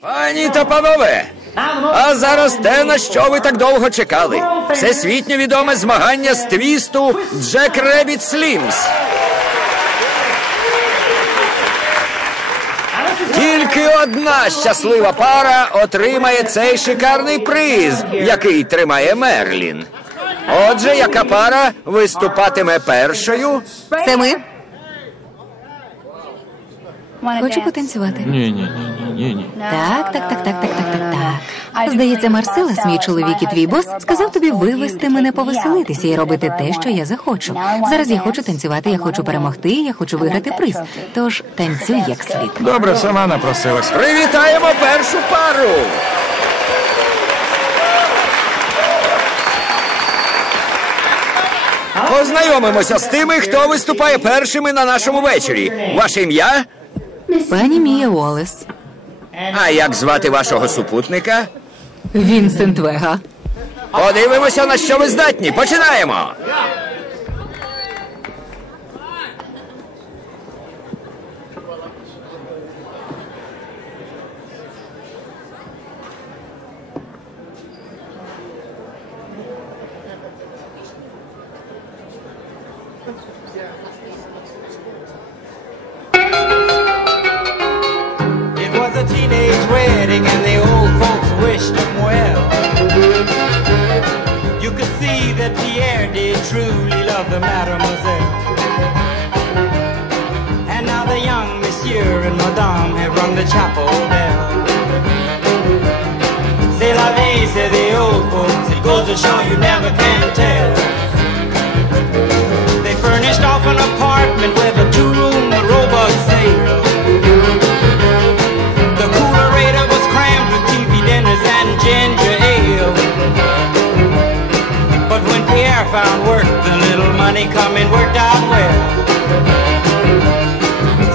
Пані та панове, а зараз те, на що ви так довго чекали. Всесвітньо відоме змагання з твісту Джек Ребіт Слімс. Тільки одна щаслива пара отримає цей шикарний приз, який тримає Мерлін. Отже, яка пара виступатиме першою? Це ми. Хочу потанцювати. Ні, ні, ні, ні, ні. Так, так, так, так, так, так, так, так. Здається, Марселес, мій чоловік і твій бос, сказав тобі вивести мене повеселитися і робити те, що я захочу. Зараз я хочу танцювати, я хочу перемогти, я хочу виграти приз. Тож танцюй як слід. Добре, сама напросилась. Привітаємо першу пару! Познайомимося з тими, хто виступає першими на нашому вечорі. Ваше ім'я? Пані Мія Уоллес. А як звати вашого супутника? Вінсент Вега. Подивимося, на що ви здатні. Починаємо. Wedding and the old folks wished him well. You could see that Pierre did truly love the mademoiselle. And now the young monsieur and madame have rung the chapel money coming worked out well.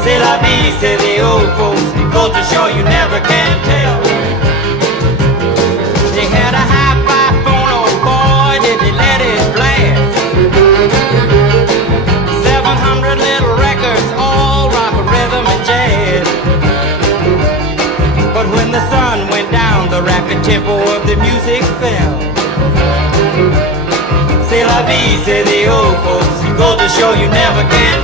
C'est la vie, say the old folks. Goes to show you never can tell. They had a hi-fi phone, oh boy, did they let it blast. 700 little records, all rock, rhythm, and jazz. But when the sun went down, the rapid tempo of the music fell. C'est la vie, say the old folks. It to show you never can